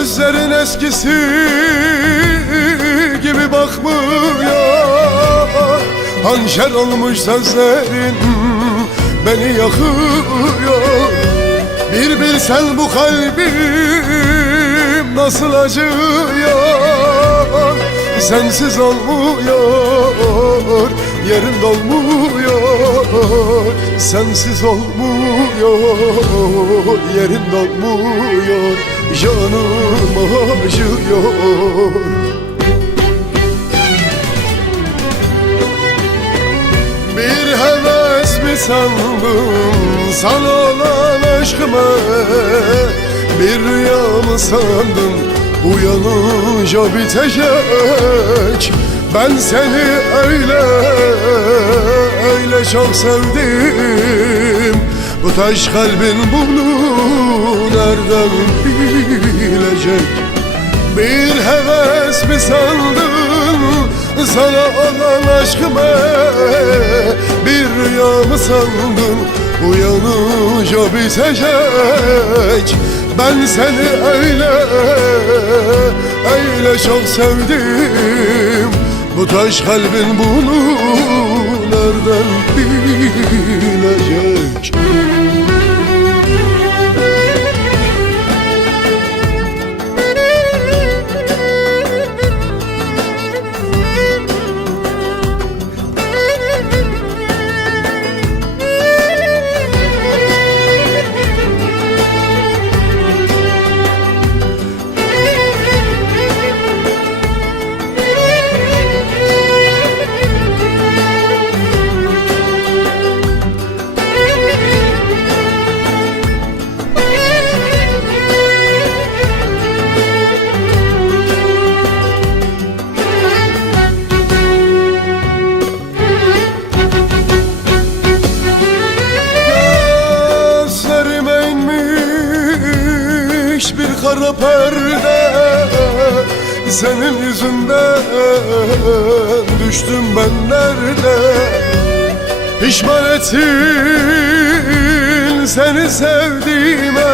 Gözlerin eskisi gibi bakmıyor. Hançer olmuş sözlerin beni yakıyor. Bir bilsen bu kalbim nasıl acıyor. Sensiz olmuyor, yerim dolmuyor. Sensiz olmuyor, yerim dolmuyor. Canım acıyor. Bir heves mi sandın sana olan aşkıma? Bir rüya mı sandın uyanınca bitecek? Ben seni öyle çok sevdim. Bu taş kalbin bunu nereden bilecek? Bir heves mi sandın sana olan aşkıma? Bir rüya mı sandın uyanınca bitecek? Ben seni öyle çok sevdim. Bu taş kalbin bunu nereden bilecek? Bir kara perde, senin yüzünden düştüm ben nerede? Pişman ettin seni sevdiğime.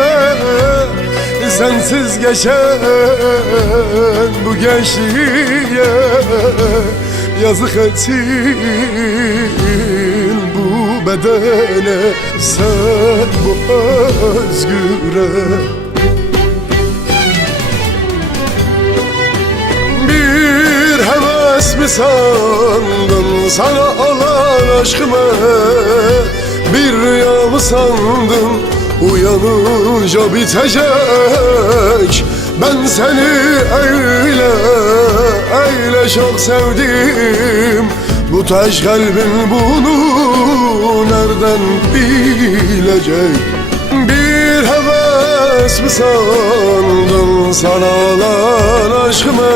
Sensiz geçen bu gençliğe yazık ettin bu bedene, sen bu özgüre. Mi sandın sana olan aşkıma? Bir rüya mı sandın uyanınca bitecek? Ben seni öyle çok sevdim. Bu taş kalbin bunu nereden bilecek? Bir heves mi sandın sana olan aşkıma?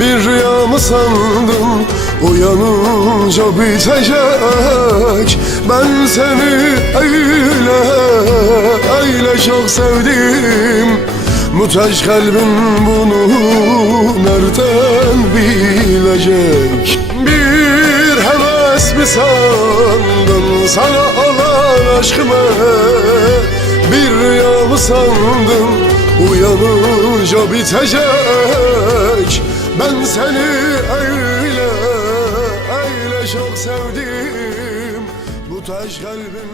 Bir rüya mı sandın uyanınca bitecek? Ben seni öyle çok sevdim. Bu taş kalbin bunu nereden bilecek? Bir heves mi sandın sana olan aşkıma? Bir rüya mı sandın uyanınca bitecek? Ben seni öyle çok sevdim. Bu taş kalbin